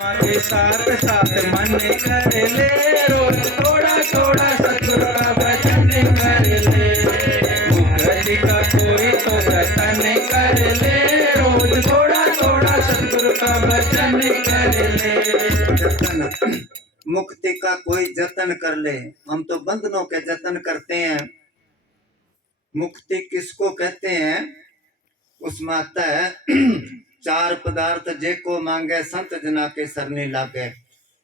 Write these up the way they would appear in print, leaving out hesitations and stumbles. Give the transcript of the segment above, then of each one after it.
के साथ साथ मन कर ले, रोज थोड़ा थोड़ा सतगुरु का भजन कर ले। मुक्ति का कोई तो जतन कर ले, रोज थोड़ा थोड़ा सतगुरु का भजन कर ले। जतन मुक्ति का कोई जतन कर ले। हम तो बंधनों के जतन करते हैं। मुक्ति किसको कहते हैं? उसमें आता है चार पदार्थ जे को मांगे संत जना के सरने लागे।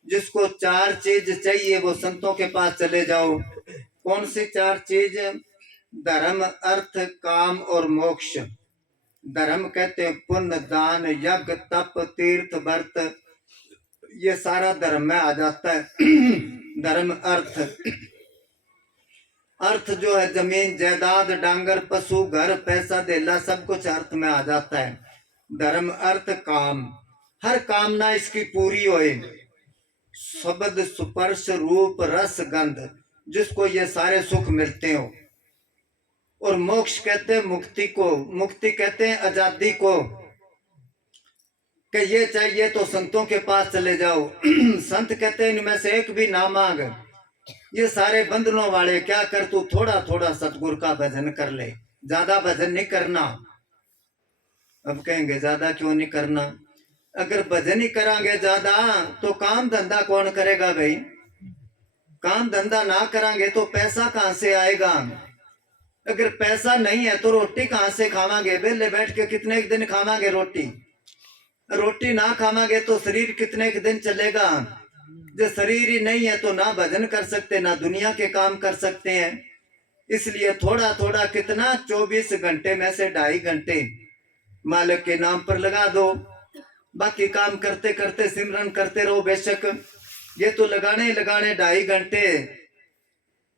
जिसको चार चीज चाहिए वो संतों के पास चले जाओ। कौन सी चार चीज? धर्म, अर्थ, काम और मोक्ष। धर्म कहते हैं पुण्य, दान, यज्ञ, तप, तीर्थ, व्रत, ये सारा धर्म में आ जाता है। धर्म, अर्थ जो है जमीन जायदाद, डांगर, पशु, घर, पैसा, धेला, सब कुछ अर्थ में आ जाता है। धर्म, अर्थ, काम, हर कामना इसकी पूरी होए। शब्द, स्पर्श, रूप, रस, गंध, जिसको ये सारे सुख मिलते हो। और मोक्ष कहते हैं मुक्ति को। मुक्ति कहते हैं आजादी को। कि ये चाहिए तो संतों के पास चले जाओ। संत कहते हैं इनमें से एक भी ना मांग। ये सारे बंधनों वाले, क्या कर तू थोड़ा थोड़ा सतगुरु का भजन कर ले, ज्यादा भजन नहीं करना। अब कहेंगे ज्यादा क्यों नहीं करना? अगर भजन ही करांगे ज्यादा तो काम धंधा कौन करेगा भाई? काम धंधा ना करांगे तो पैसा कहां से आएगा? अगर पैसा नहीं है तो रोटी कहां से खावांगे? बेले बैठ के कितने एक दिन खावांगे रोटी? रोटी ना खावांगे तो शरीर कितने एक दिन चलेगा? जो शरीर ही नहीं है तो ना भजन कर सकते, ना दुनिया के काम कर सकते हैं। इसलिए थोड़ा थोड़ा कितना 24 घंटे में से 2.5 घंटे मालिक के नाम पर लगा दो। बाकी काम करते करते सिमरन करते रहो। बेशक ये तो लगाने 2.5 घंटे।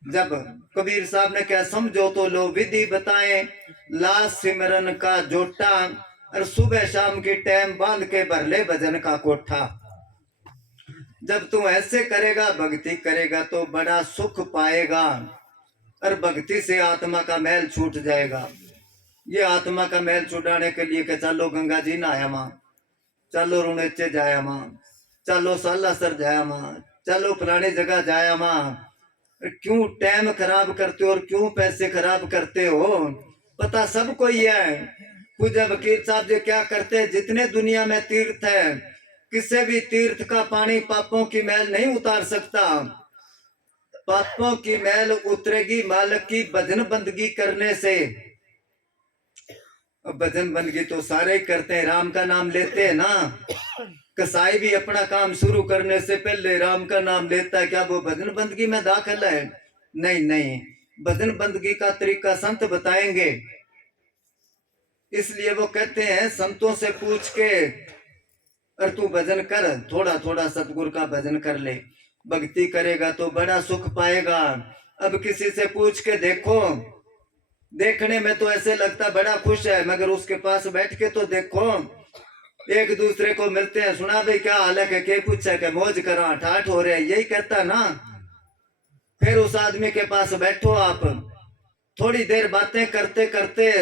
जब कबीर साहब ने क्या समझो तो लो विधि बताएं, ला सिमरन का जोटा, और सुबह शाम की टाइम बांध के भर ले भजन का कोठा। जब तू ऐसे करेगा, भक्ति करेगा तो बड़ा सुख पाएगा। और भक्ति से आत्मा का मैल छूट जाएगा। ये आत्मा का मैल छुड़ाने के लिए कि चलो गंगा जी नहाया मां, चलो रुणेचे जाया मां, चलो सालासर जाया मां, चलो फलानी जगह जाया मां। क्यों टाइम खराब करते हो और क्यों पैसे खराब करते हो? पता सबको ही है। पूज्य वकील साहब जी क्या करते हैं? जितने दुनिया में तीर्थ है, किसी भी तीर्थ का पानी पापों की मैल नहीं उतार सकता। पापों की मैल उतरेगी मालिक की भजन बंदगी करने से। अब भजन बंदगी तो सारे ही करते हैं, राम का नाम लेते हैं ना। कसाई भी अपना काम शुरू करने से पहले राम का नाम लेता है। क्या वो भजन बंदगी में दाखिल है? नहीं नहीं, भजन बंदगी का तरीका संत बताएंगे। इसलिए वो कहते हैं संतों से पूछ के और तू भजन कर, थोड़ा थोड़ा सतगुरु का भजन कर ले। भक्ति करेगा तो बड़ा सुख पाएगा। अब किसी से पूछ के देखो, देखने में तो ऐसे लगता बड़ा खुश है, मगर उसके पास बैठ के तो देखो। एक दूसरे को मिलते हैं, सुना भाई क्या हाल है? के पूछा है? मौज करा, ठाठ हो रहे, यही कहता ना। फिर उस आदमी के पास बैठो आप, थोड़ी देर बातें करते करते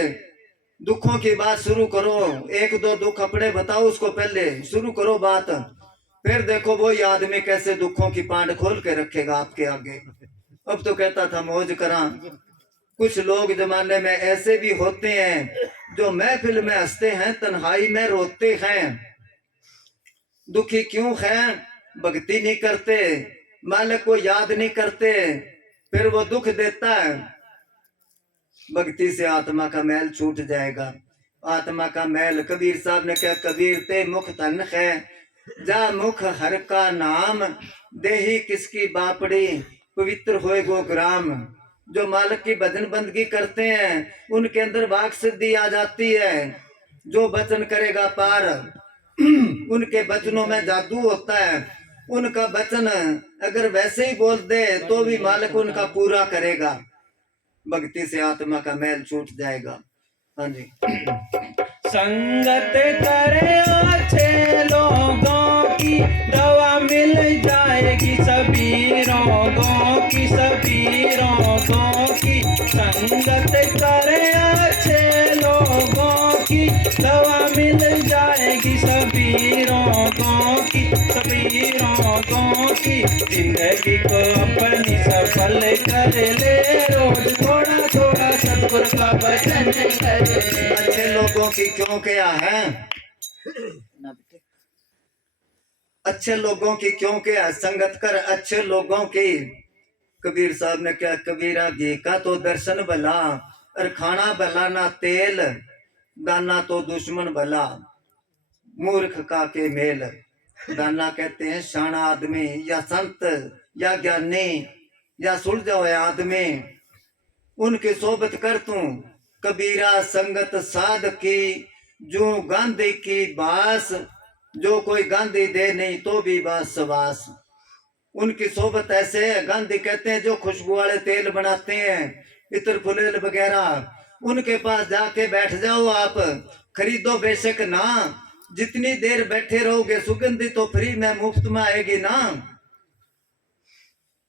दुखों की बात शुरू करो। 1-2 दुख अपने बताओ उसको, पहले शुरू करो बात। फिर देखो वो आदमी कैसे दुखों की पांड खोल के रखेगा आपके आगे। अब तो कहता था मौज करा। कुछ लोग जमाने में ऐसे भी होते हैं जो महफिल में हंसते हैं, तन्हाई में रोते हैं। दुखी क्यों हैं? भक्ति नहीं करते, मालिक को याद नहीं करते, फिर वो दुख देता है। भक्ति से आत्मा का मैल छूट जाएगा। आत्मा का मैल, कबीर साहब ने क्या, कबीर ते मुख तन है, जा मुख हर का नाम, देही किसकी बापड़ी, पवित्र होए गो ग्राम। जो मालिक की भजन बंदगी करते हैं उनके अंदर वाक सिद्धि आ जाती है। जो वचन करेगा पार, उनके वचनों में जादू होता है। उनका वचन अगर वैसे ही बोल दे तो भी मालिक उनका पूरा करेगा। भक्ति से आत्मा का मैल छूट जाएगा। हाँ जी। संगत करे अच्छे लोगों की, दवा मिल जाएगी सभी रोगों की, सभी रोगों की। संगत करे अच्छे लोगों की, दवा मिल जाएगी सभी रोगों की। कबीरों की जिंदगी को अपनी सफल कर ले रोज थोड़ा थोड़ा सतगुरु का भजन कर ले। अच्छे लोगों की क्यों क्या है, अच्छे लोगों की क्यों क्या संगत कर अच्छे लोगों की। कबीर साहब ने क्या, कबीरा घी का तो दर्शन भला और खाना भला ना तेल, दाना तो दुश्मन भला मूर्ख का के मेल। दाना कहते हैं शाना आदमी या संत या ज्ञानी या सुलझा हुआ आदमी, उनकी सोबत कर तू। कबीरा संगत साध की जो गांधी की बास, जो कोई गांधी दे नहीं तो भी बास सवास। उनकी सोबत ऐसे है, गांधी कहते हैं जो खुशबू वाले तेल बनाते हैं इत्र फुलेल वगैरह, उनके पास जाके बैठ जाओ आप, खरीदो बेशक ना, जितनी देर बैठे रहोगे सुगंधी तो फ्री में मुफ्त में आएगी ना।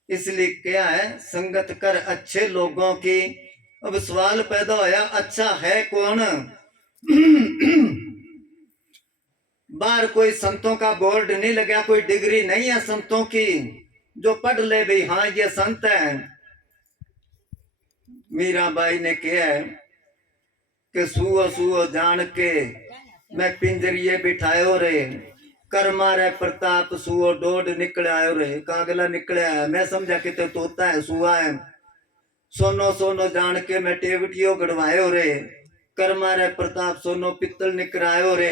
इसलिए क्या है, संगत कर अच्छे लोगों की। अब सवाल पैदा होया अच्छा है कौन। बाहर कोई संतों का बोर्ड नहीं लगा, कोई डिग्री नहीं है संतों की जो पढ़ ले भाई हाँ ये संत है। मीराबाई ने कहा है कि सुओ सुओ जान के मैं पिंजरिए बिठायो रे, कर मारे प्रताप सुओ डोड निकल आयो रे। कागला निकले है, मैं समझा कि तो तोता है सुआ है। सोनो सोनो जान के मैं टेवटियो गड़वायो रे, कर मारे प्रताप सोनो पित्तल निकल आयो रे।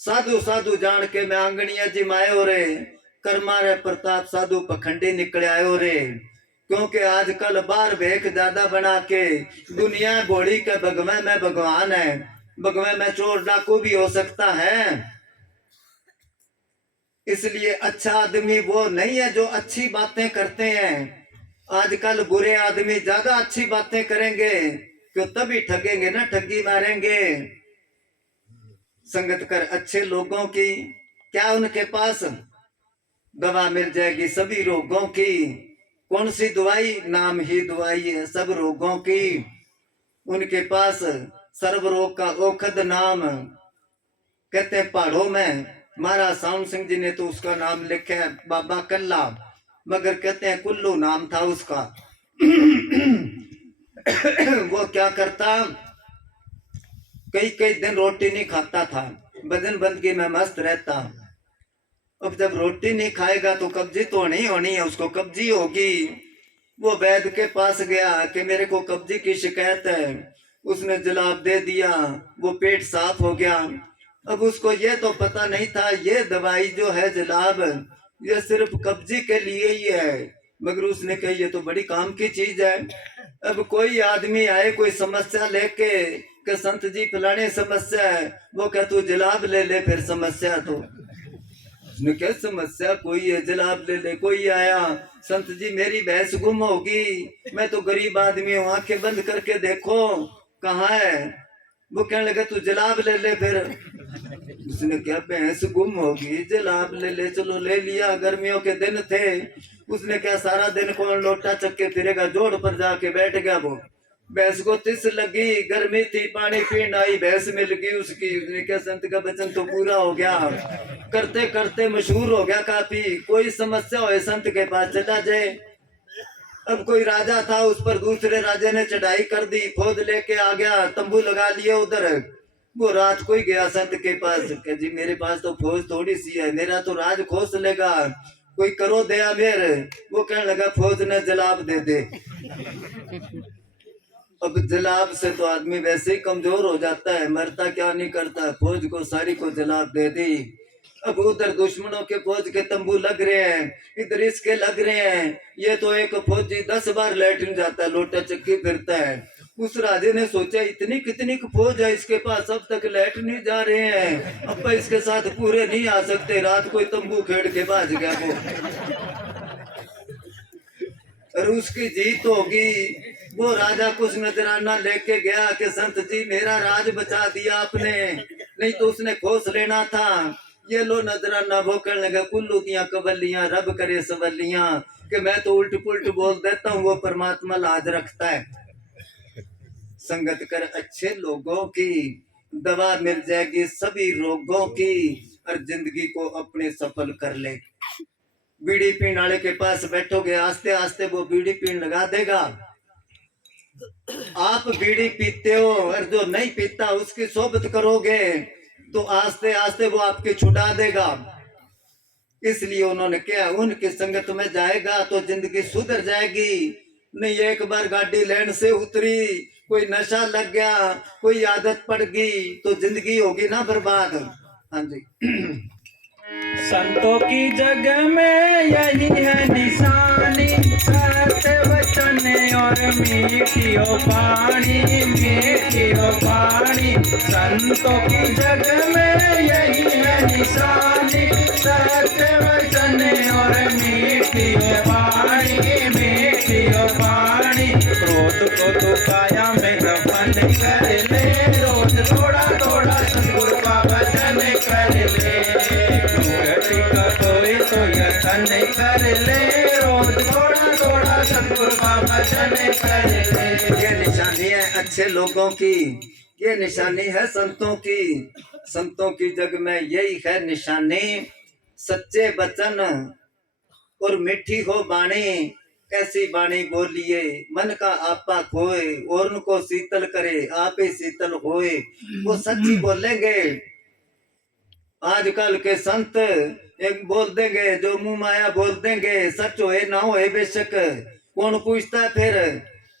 साधु साधु जान के मैं आंगनिया जिमायो रे, कर मारे प्रताप साधु पखंडी निकल आयो रे। क्योंकि आजकल बाहर भेख ज्यादा बना के दुनिया घोड़ी के भगवे में भगवान है, भगवे में चोर डाकू भी हो सकता है। इसलिए अच्छा आदमी वो नहीं है जो अच्छी बातें करते हैं। आजकल बुरे आदमी ज्यादा अच्छी बातें करेंगे क्यों, तभी ठगेंगे ना, ठगी मारेंगे। संगत कर अच्छे लोगों की, क्या उनके पास दवा मिल जाएगी सभी रोगों की। कौन सी दवाई, नाम ही दवाई है सब रोगों की। उनके पास सर्व रोग का औखद नाम, कहते हैं पहाड़ों में महाराज साउंड सिंह जी ने तो उसका नाम लिखा है बाबा कल्ला, मगर कहते हैं कुल्लू नाम था उसका। वो क्या करता, कई कई दिन रोटी नहीं खाता था, भजन बंदगी में मस्त रहता। अब जब रोटी नहीं खाएगा तो कब्जी तो नहीं होनी है, उसको कब्जी होगी। वो वैद्य के पास गया कि मेरे को कब्जी की शिकायत है, उसने जलाब दे दिया, वो पेट साफ हो गया। अब उसको ये तो पता नहीं था ये दवाई जो है जलाब ये सिर्फ कब्जी के लिए ही है, मगर उसने कही ये तो बड़ी काम की चीज है। अब कोई आदमी आए कोई समस्या लेके कि संत जी फलाने समस्या है, वो कह तू जलाब ले ले फिर समस्या तो। उसने क्या समस्या कोई है जलाब ले ले। कोई आया संत जी मेरी भैंस गुम होगी, मैं तो गरीब आदमी हूँ, आंखें बंद करके देखो कहाँ है। वो कहने लगा तू जलाब ले ले फिर। उसने क्या भैंस गुम होगी जलाब ले ले, चलो ले लिया। गर्मियों के दिन थे, उसने क्या सारा दिन कौन लोटा चक्के फिरेगा, जोड़ पर जाके बैठ गया। वो भैंस को तिस लगी, गर्मी थी, पानी पीने आई, भैंस मिल गई उसकी। उसने क्या संत का वचन तो पूरा हो गया, करते करते मशहूर हो गया काफी। कोई समस्या हो संत के पास चला जाए। अब कोई राजा था, उस पर दूसरे राजा ने चढ़ाई कर दी, फौज लेके आ गया, तंबू लगा लिए उधर। वो रात को ही गया संत के पास कि जी मेरे पास तो फौज थोड़ी सी है, मेरा तो राज खोस लेगा, कोई करो दया मेरे। वो कहने लगा फौज ने जलाब दे दे। अब जलाब से तो आदमी वैसे ही कमजोर हो जाता है, मरता क्या नहीं करता। फौज को सारी को जलाब दे दी। अब उधर दुश्मनों के फौज के तंबू लग रहे हैं, इधर इसके लग रहे हैं। ये तो एक फौजी 10 बार लैट्रिन जाता है, लोटा चक्की फिरता है। उस राजे ने सोचा इतनी कितनी फौज है इसके पास, अब तक लैट्रिन नहीं जा रहे हैं, अब इसके साथ पूरे नहीं आ सकते। रात को तंबू खेड़ के भाज गया वो, और उसकी जीत होगी। वो राजा कुछ नजराना लेके गया कि संत जी मेरा राज बचा दिया आपने, नहीं तो उसने खोस लेना था। ये लो नजराना। वो कहने लगा कुल्लू दियां कबलियां रब करे सवलियां, कि मैं तो उल्ट पुल्ट बोल देता हूँ, वो परमात्मा लाज रखता है। संगत कर अच्छे लोगों की, दवा मिल जाएगी सभी रोगों की। और जिंदगी को अपने सफल कर ले। बीड़ी पीने वाले के पास बैठोगे, आस्ते आस्ते वो बीड़ी पीने लगा देगा। आप बीड़ी पीते हो और जो नहीं पीता उसकी सोबत करोगे तो आस्ते आस्ते वो आपकी छुड़ा देगा। इसलिए उन्होंने क्या, उनकी संगत में जाएगा तो जिंदगी सुधर जाएगी। नहीं एक बार गाड़ी लेने से उतरी, कोई नशा लग गया, कोई आदत पड़ गई तो जिंदगी होगी ना बर्बाद। हाँ जी। संतों की जग में यही है निशानी, सत्य वचन और मीठी ओ पानी, मीठी ओ पानी। संतों की जग में यही है निशानी, सत्य वचन और मीठी ओ पानी, मीठी ओ पानी। क्रोध को तू काया में दफन कर ले, रोज थोड़ा थोड़ा सतगुरु का भजन कर ले। कोई तो यतन कर ले, रोज थोड़ा थोड़ा सतगुरु का भजन कर ले। ये निशानी है अच्छे लोगों की, ये निशानी है संतों की। संतों की जग में यही है निशानी, सच्चे वचन और मीठी हो बाणी। कैसी बाणी बोलिए, मन का आपा खोए और उनको शीतल करे, आप ही शीतल होए। वो सच्ची बोलेंगे। आजकल के संत एक बोल देंगे, जो मुंह माया बोल देंगे, सच होए ना होए बेशक कौन पूछता है फिर,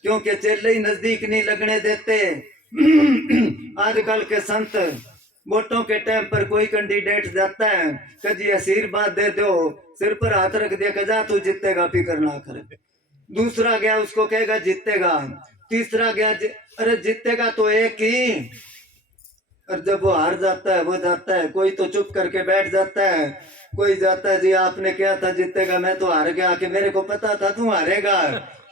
क्योंकि चेले ही नजदीक नहीं लगने देते। आजकल के संत वोटों के टाइम पर कोई कैंडिडेट जाता है, कभी आशीर्वाद दे दो, सिर पर हाथ रख दिया, कजा तू जीतेगा फिक्र ना कर। दूसरा गया उसको कहेगा जीतेगा, तीसरा गया अरे जीतेगा तो एक ही। और जब वो हार जाता है वो जाता है, कोई तो चुप करके बैठ जाता है, कोई जाता है जी आपने क्या था जीतेगा, मैं तो हार गया, कि मेरे को पता था तू हारेगा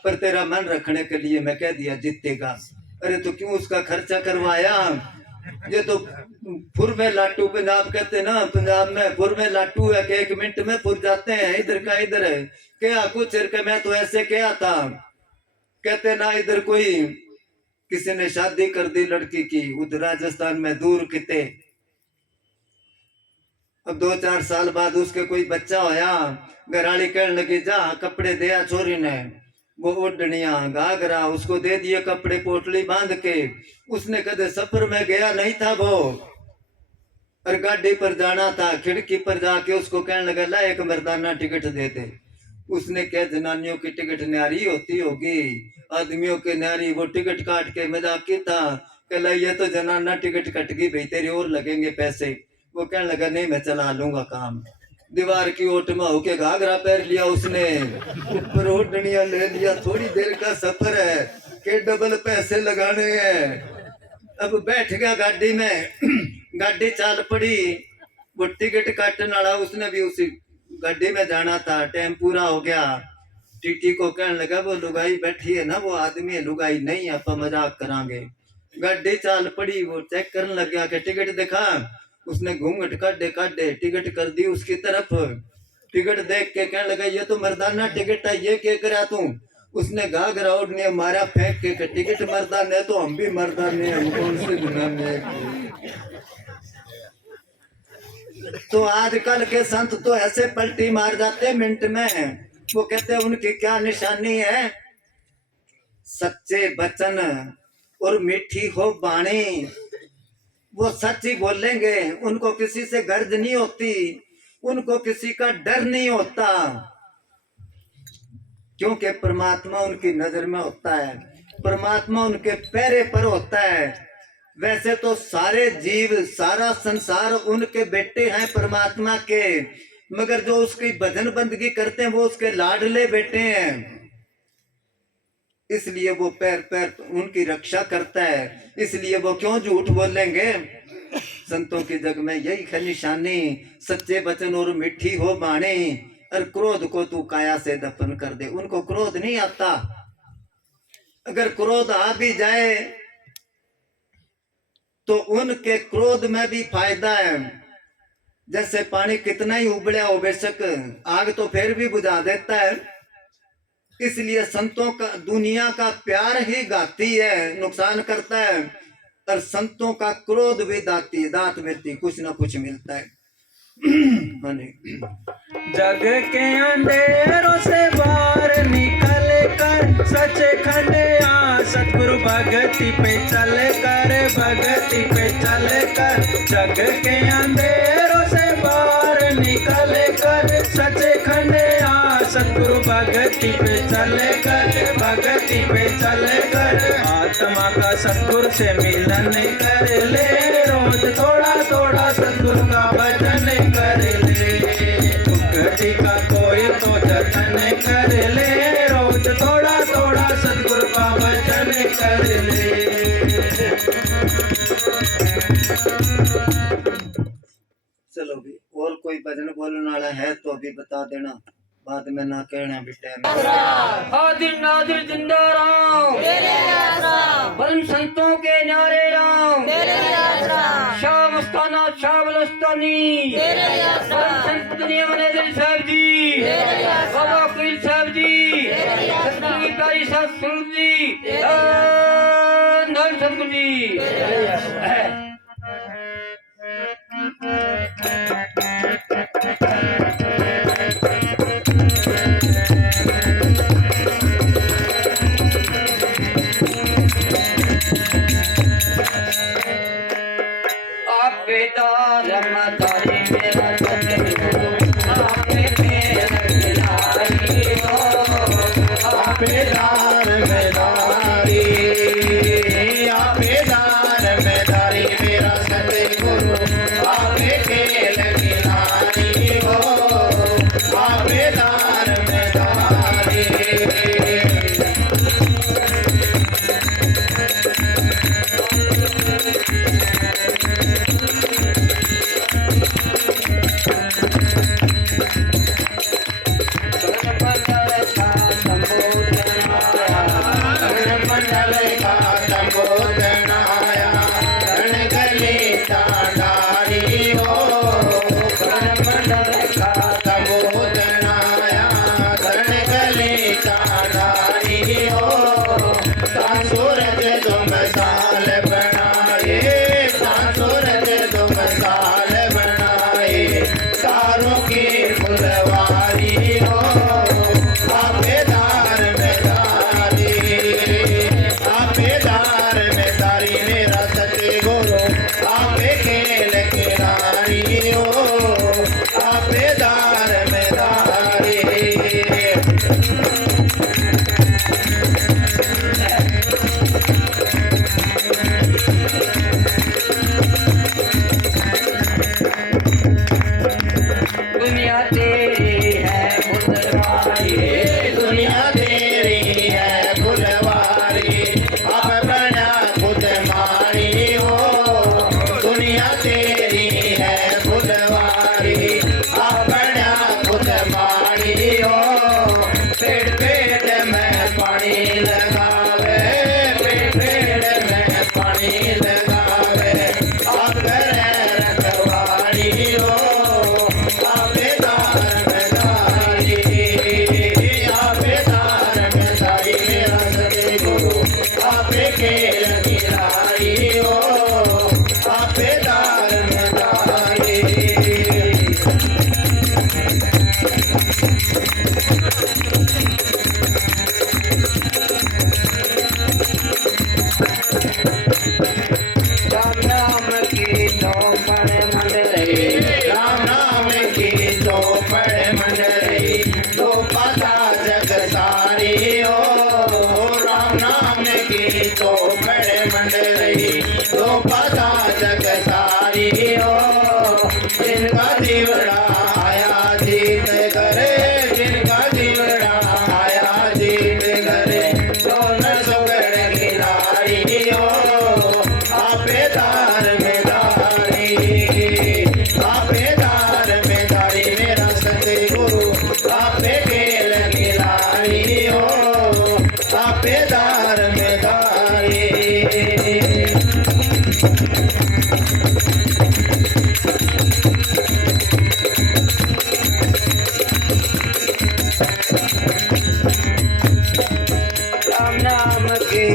पर तेरा मन रखने के लिए मैं कह दिया जीतेगा। अरे तो क्यों उसका खर्चा करवाया। ये तो फुर में लाटू, पंजाब कहते ना, पंजाब में फुर में लाटू है कि 1 मिनट में फुर जाते हैं, इधर का इधर है। क्या कुछ मैं तो ऐसे क्या था, कहते ना इधर कोई किसी ने शादी कर दी लड़की की, उधर राजस्थान में दूर किते। अब 2-4 साल बाद उसके कोई बच्चा होया, घराली कहने लगी जा कपड़े दिया छोरी ने, वो ओढ़निया घाघरा उसको दे दिए, कपड़े पोटली बांध के। उसने कदे सफर में गया नहीं था वो, और गाड़ी पर जाना था, खिड़की पर जाके उसको कहने लगा ला एक मर्दाना टिकट दे दे। उसने क्या, जनानियों की टिकट न्यारी होती होगी, आदमियों के न्यारी, वो टिकट काट के मजाक की था, कहला ये तो जनाना टिकट कट गई भाई तेरे और लगेंगे पैसे। वो कहने लगा नहीं मैं चला लूंगा काम। दीवार की ओट में होके घाघरा पहन लिया उसने, ऊपर ओढ़निया ले लिया, थोड़ी देर का सफर है के डबल पैसे लगाने हैं। अब बैठ गया गाड़ी में, गाड़ी चाल पड़ी, वो टिकट काटने वाला उसने भी उसी गाड़ी में जाना था, टाइम पूरा हो गया। टीटी को कहने लगा वो लुगाई बैठी है ना, वो आदमी है, लुगाई नहीं, आप मजाक करांगे। गाड़ी चाल पड़ी, वो चेक करने लग गया कि टिकट दिखा। उसने घूंघट काटे काटे टिकट कर दी उसकी तरफ। टिकट देख के कहने लगा ये तो मर्दाना टिकट है, ये क्या करा तू। उसने घाघरा ओढ़ने मारा फेंक के, टिकट मर्दाने तो हम भी मर्दाने, हम कौन से गुनाह में। तो आजकल के संत तो ऐसे पलटी मार जाते मिनट में। वो कहते हैं उनकी क्या निशानी है, सच्चे वचन और मीठी हो बाणी। वो सच ही बोलेंगे, उनको किसी से गर्ज नहीं होती, उनको किसी का डर नहीं होता, क्योंकि परमात्मा उनकी नजर में होता है, परमात्मा उनके पैरे पर होता है। वैसे तो सारे जीव, सारा संसार उनके बेटे हैं परमात्मा के, मगर जो उसकी भजन बंदगी करते हैं वो उसके लाडले बेटे हैं। इसलिए वो पैर पैर उनकी रक्षा करता है, इसलिए वो क्यों झूठ बोलेंगे। संतों की जग में यही है निशानी, सच्चे वचन और मीठी हो बाणी। और क्रोध को तू काया से दफन कर दे। उनको क्रोध नहीं आता, अगर क्रोध आ भी जाए तो उनके क्रोध में भी फायदा है। जैसे पानी कितना ही उबड़ा हो बेशक, आग तो फिर भी बुझा देता है। इसलिए संतों का दुनिया का प्यार ही घाती है, नुकसान करता है, और संतों का क्रोध भी दाती दात मिलती, कुछ ना कुछ मिलता है। हाँ जी। जग के अंधेरों से बाहर निकल कर सचखंड सतगुरु भगति पे चल कर, भगति पे चल कर। जग के अंधेरों से बाहर निकल कर सचखंड सतगुरु भगति पे चल कर, भगति पे चल कर। आत्मा का सतगुरु से मिलन कर ले, रोज थोड़ा थोड़ा सतगुरु का भजन कर ले। मुक्ति का कोई तो जतन कर ले, रोज थोड़ा थोड़ा सतगुरु का भजन कर ले। चलो भी और कोई भजन बोलने वाला है तो अभी बता देना, बाद में ना कहना भी टाइम। हाजिर नाजिर जिंदा राम, परम संतों के नारे राम, शाह मस्ताना शाह बलस्तानी, परम संत दुनिया मैनेजर साहब जी, बाबा कुल साहब जी, सतगुरु की प्यारी सतगुरु जी, धन सतगुरु जी। आपेदार मेदारी, आपेदार मेदारी मेरा सतगुरु, आपे खेल खिलाड़ी हो, आपेदार मेदारी।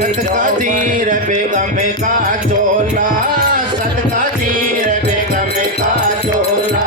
सतका बेगम का चोला, सतका बेगम का चोला,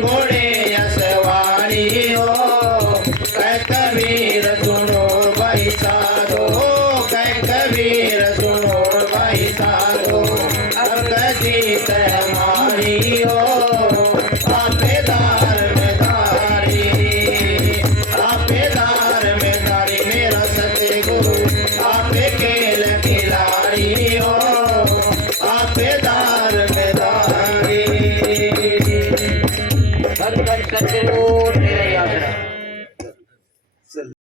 घोड़े सवारी हो कह कबीर सुनो भाई साधो कह कबीर